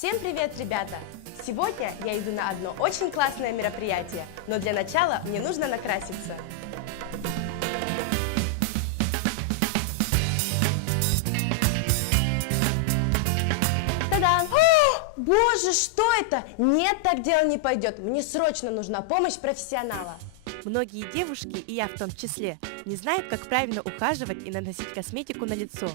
Всем привет, ребята! Сегодня я иду на одно очень классное мероприятие, но для начала мне нужно накраситься. Та-дам! Боже, что это? Нет, так дело не пойдет. Мне срочно нужна помощь профессионала. Многие девушки, и я в том числе, не знают, как правильно ухаживать и наносить косметику на лицо.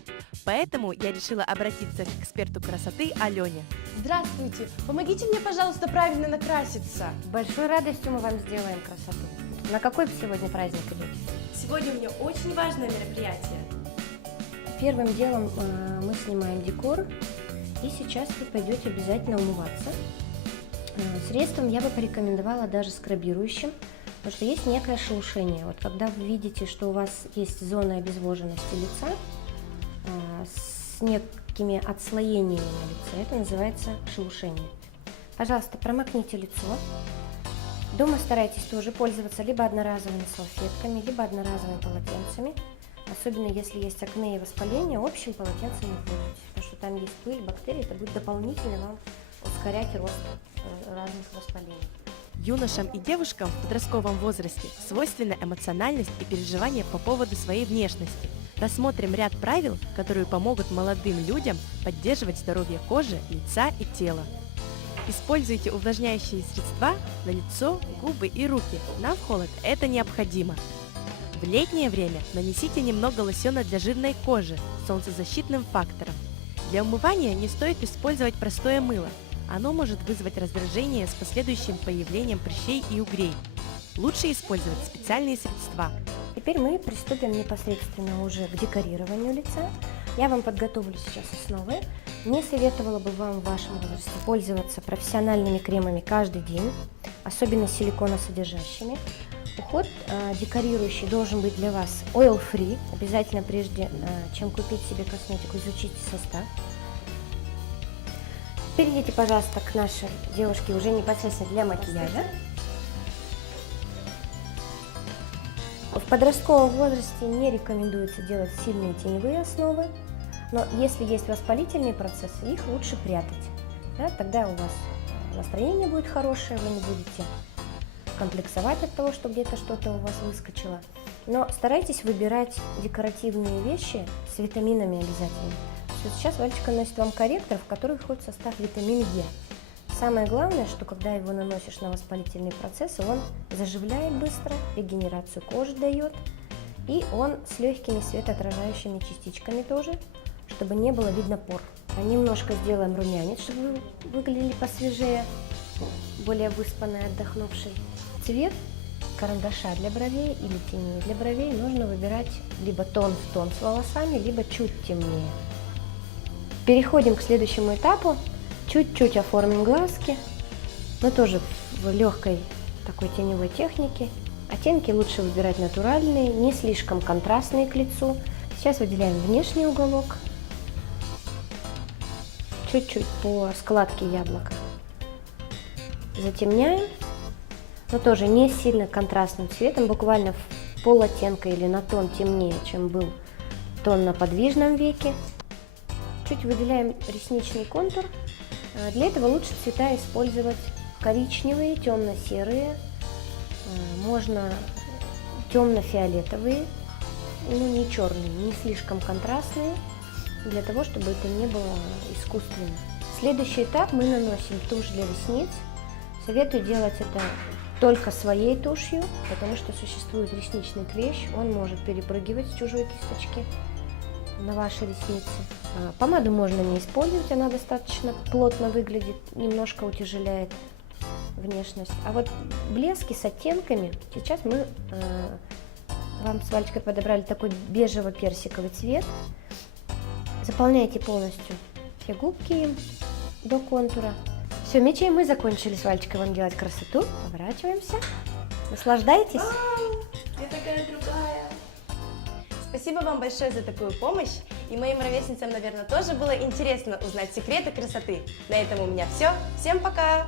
Поэтому я решила обратиться к эксперту красоты Алене. Здравствуйте! Помогите мне, пожалуйста, правильно накраситься. С большой радостью мы вам сделаем красоту. На какой сегодня праздник идете? Сегодня у меня очень важное мероприятие. Первым делом мы снимаем декор, и сейчас вы пойдете обязательно умываться. Средством я бы порекомендовала даже скрабирующим, потому что есть некое шелушение. Вот когда вы видите, что у вас есть зона обезвоженности лица с некими отслоениями на лице, это называется шелушение. Пожалуйста, промокните лицо. Дома старайтесь тоже пользоваться либо одноразовыми салфетками, либо одноразовыми полотенцами. Особенно если есть акне и воспаление, общим полотенцем не пользуйтесь, потому что там есть пыль, бактерии, это будет дополнительно вам ускорять рост разных воспалений. Юношам и девушкам в подростковом возрасте свойственна эмоциональность и переживания по поводу своей внешности. Рассмотрим ряд правил, которые помогут молодым людям поддерживать здоровье кожи, лица и тела. Используйте увлажняющие средства на лицо, губы и руки. Нам в холод это необходимо. В летнее время нанесите немного лосьона для жирной кожи с солнцезащитным фактором. Для умывания не стоит использовать простое мыло. Оно может вызвать раздражение с последующим появлением прыщей и угрей. Лучше использовать специальные средства. Теперь мы приступим непосредственно уже к декорированию лица. Я вам подготовлю сейчас основы. Не советовала бы вам в вашем возрасте пользоваться профессиональными кремами каждый день, особенно силиконосодержащими. Уход декорирующий должен быть для вас oil-free. Обязательно прежде чем купить себе косметику, изучите состав. Перейдите, пожалуйста, к нашей девушке уже непосредственно для макияжа. В подростковом возрасте не рекомендуется делать сильные теневые основы, но если есть воспалительные процессы, их лучше прятать. Да, тогда у вас настроение будет хорошее, вы не будете комплексовать от того, что где-то что-то у вас выскочило. Но старайтесь выбирать декоративные вещи с витаминами обязательно. Сейчас Валечка наносит вам корректор, в который входит в состав витамин Е. Самое главное, что когда его наносишь на воспалительные процессы, он заживляет быстро, регенерацию кожи дает, и он с легкими светоотражающими частичками тоже, чтобы не было видно пор. Немножко сделаем румянец, чтобы вы выглядели посвежее, более выспанные, отдохнувшие. Цвет карандаша для бровей или теней для бровей нужно выбирать либо тон в тон с волосами, либо чуть темнее. Переходим к следующему этапу. Чуть-чуть оформим глазки, но тоже в легкой такой теневой технике. Оттенки лучше выбирать натуральные, не слишком контрастные к лицу. Сейчас выделяем внешний уголок. Чуть-чуть по складке яблока. Затемняем, но тоже не сильно контрастным цветом, буквально в пол оттенка или на тон темнее, чем был тон на подвижном веке. Чуть выделяем ресничный контур. Для этого лучше цвета использовать коричневые, темно-серые, можно темно-фиолетовые, но не черные, не слишком контрастные, для того, чтобы это не было искусственно. Следующий этап мы наносим тушь для ресниц. Советую делать это только своей тушью, потому что существует ресничный клещ, он может перепрыгивать с чужой кисточки на ваши ресницы. Помаду можно не использовать, она достаточно плотно выглядит, немножко утяжеляет внешность. А вот блески с оттенками, сейчас мы вам с Валечкой подобрали такой бежево-персиковый цвет. Заполняйте полностью все губки им до контура. Все, мечи мы закончили с Валечкой вам делать красоту. Поворачиваемся. Наслаждайтесь. Я такая другая. Спасибо вам большое за такую помощь. И моим ровесницам, наверное, тоже было интересно узнать секреты красоты. На этом у меня все. Всем пока!